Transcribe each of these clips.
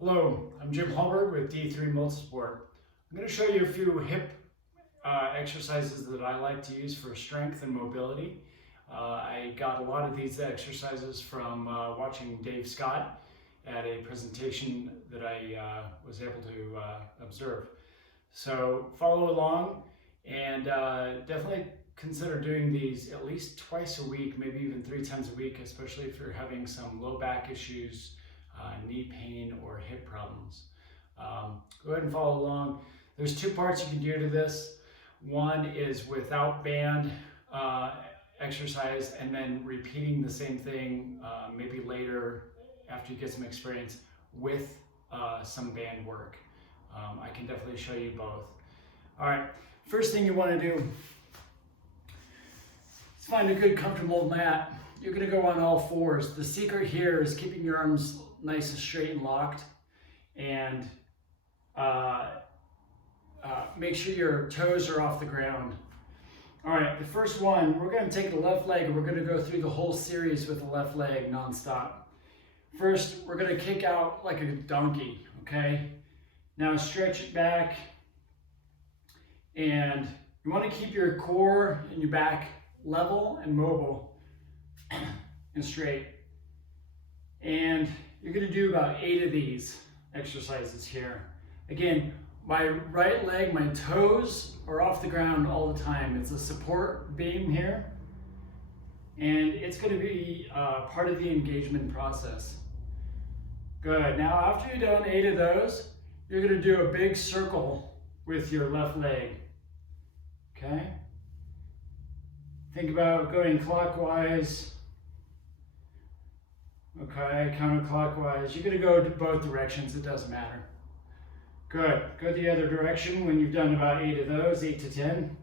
Hello, I'm Jim Hallberg with D3 Multisport. I'm going to show you a few hip exercises that I like to use for strength and mobility. I got a lot of these exercises from watching Dave Scott at a presentation that I was able to observe. So follow along and definitely consider doing these at least twice a week, maybe even 3 times a week, especially if you're having some low back issues, knee pain, or hip problems. Go ahead and follow along. There's 2 parts you can do to this. One is without band exercise, and then repeating the same thing maybe later after you get some experience with some band work. I can definitely show you both. All right, first thing you want to do is find a good comfortable mat. You're going to go on all fours. The secret here is keeping your arms nice and straight and locked, and make sure your toes are off the ground. All right, the first one, we're going to take the left leg and we're going to go through the whole series with the left leg non-stop. First, we're going to kick out like a donkey, okay? Now stretch it back, and you want to keep your core and your back level and mobile and straight. And you're going to do about 8 of these exercises here. Again, my right leg, my toes are off the ground all the time. It's a support beam here, and it's going to be part of the engagement process. Good. Now after you've done 8 of those, you're going to do a big circle with your left leg. Okay? Think about going clockwise. Okay, counterclockwise. You're going to go to both directions, it doesn't matter. Good. Go the other direction when you've done about 8 of those, 8 to 10.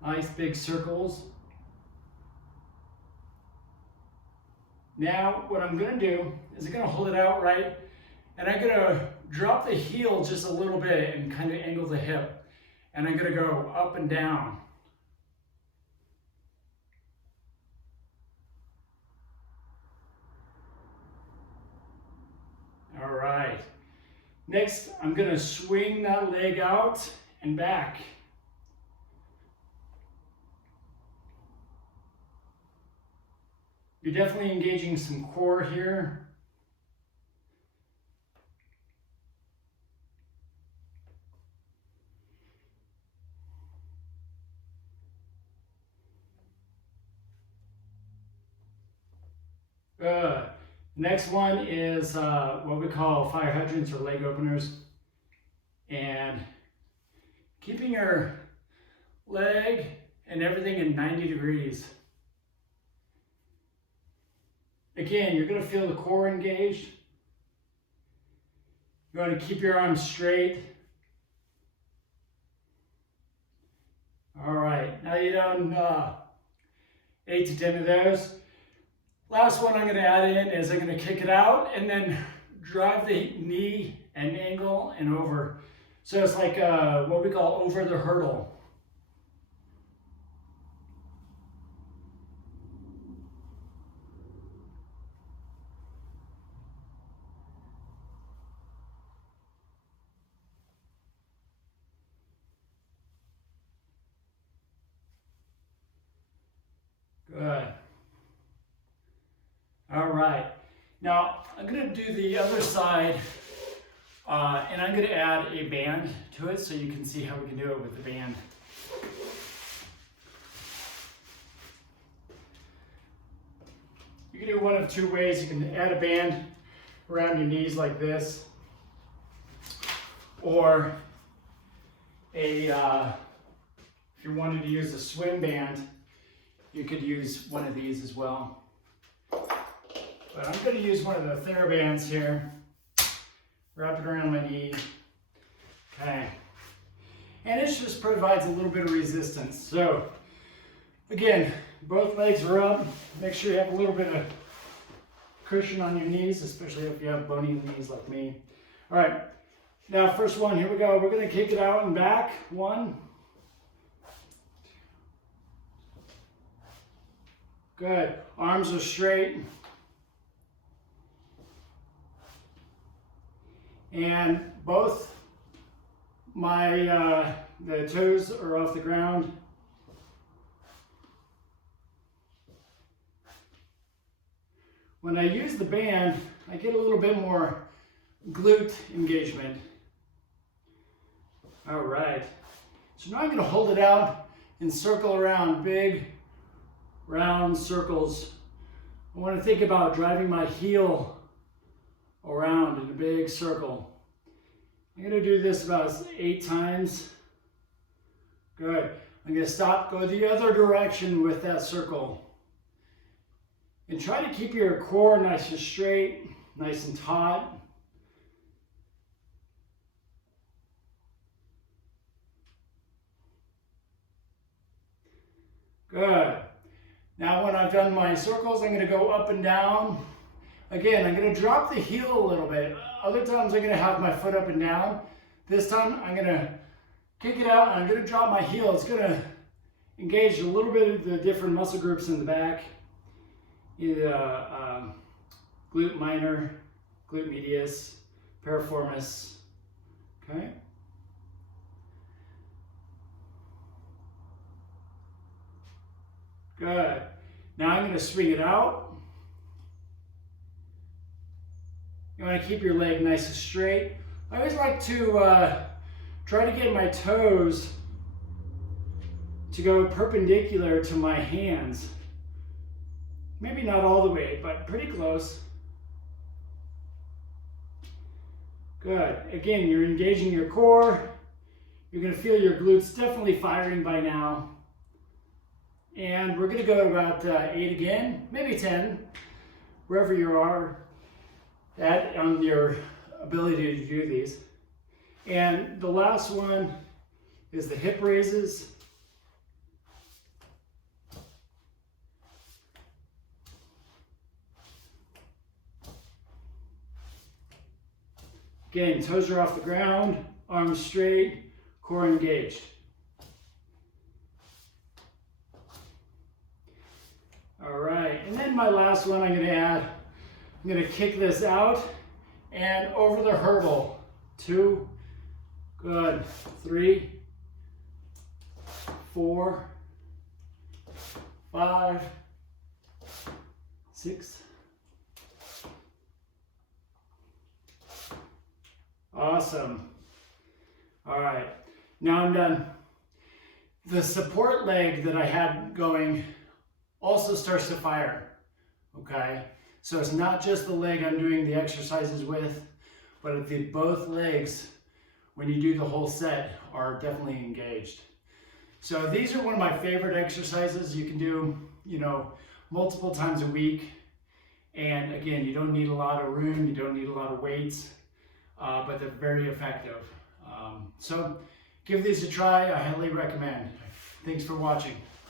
Nice big circles. Now, what I'm going to do is I'm going to hold it out right, and I'm going to drop the heel just a little bit and kind of angle the hip. And I'm going to go up and down. All right. Next, I'm going to swing that leg out and back. You're definitely engaging some core here. Next one is what we call fire hydrants or leg openers. And keeping your leg and everything in 90 degrees. Again, you're going to feel the core engaged. You want to keep your arms straight. All right, now you've done 8 to 10 of those. Last one I'm going to add in is I'm going to kick it out and then drive the knee and angle and over. So it's like what we call over the hurdle. Good. All right. Now I'm going to do the other side, and I'm going to add a band to it so you can see how we can do it with the band. You can do one of 2 ways. You can add a band around your knees like this, or if you wanted to use a swim band, you could use one of these as well. But I'm going to use one of the TheraBands here. Wrap it around my knee. Okay. And it just provides a little bit of resistance. So, again, both legs are up. Make sure you have a little bit of cushion on your knees, especially if you have bony knees like me. All right. Now, first one, here we go. We're going to kick it out and back. 1. Good. Arms are straight. and both my the toes are off the ground. When I use the band, I get a little bit more glute engagement. All right, so now I'm going to hold it out and circle around, big round circles. I want to think about driving my heel around in a big circle. I'm going to do this about 8 times. Good. I'm going to stop, go the other direction with that circle. And try to keep your core nice and straight, nice and taut. Good. Now when I've done my circles, I'm going to go up and down. Again, I'm going to drop the heel a little bit. Other times I'm going to have my foot up and down. This time I'm going to kick it out and I'm going to drop my heel. It's going to engage a little bit of the different muscle groups in the back. Glute minor, glute medius, piriformis. Okay. Good. Now I'm going to swing it out. You want to keep your leg nice and straight. I always like to try to get my toes to go perpendicular to my hands. Maybe not all the way, but pretty close. Good. Again, you're engaging your core. You're going to feel your glutes definitely firing by now. And we're going to go about 8 again, maybe 10, wherever you are at on your ability to do these. And the last one is the hip raises. Again, toes are off the ground, arms straight, core engaged. All right, and then my last one I'm going to kick this out and over the hurdle. 2, good, 3, 4, 5, 6. Awesome. All right, now I'm done. The support leg that I had going also starts to fire, okay? So it's not just the leg I'm doing the exercises with, but both legs, when you do the whole set, are definitely engaged. So these are one of my favorite exercises you can do, multiple times a week. And again, you don't need a lot of room, you don't need a lot of weights. But they're very effective. So give these a try, I highly recommend. Thanks for watching.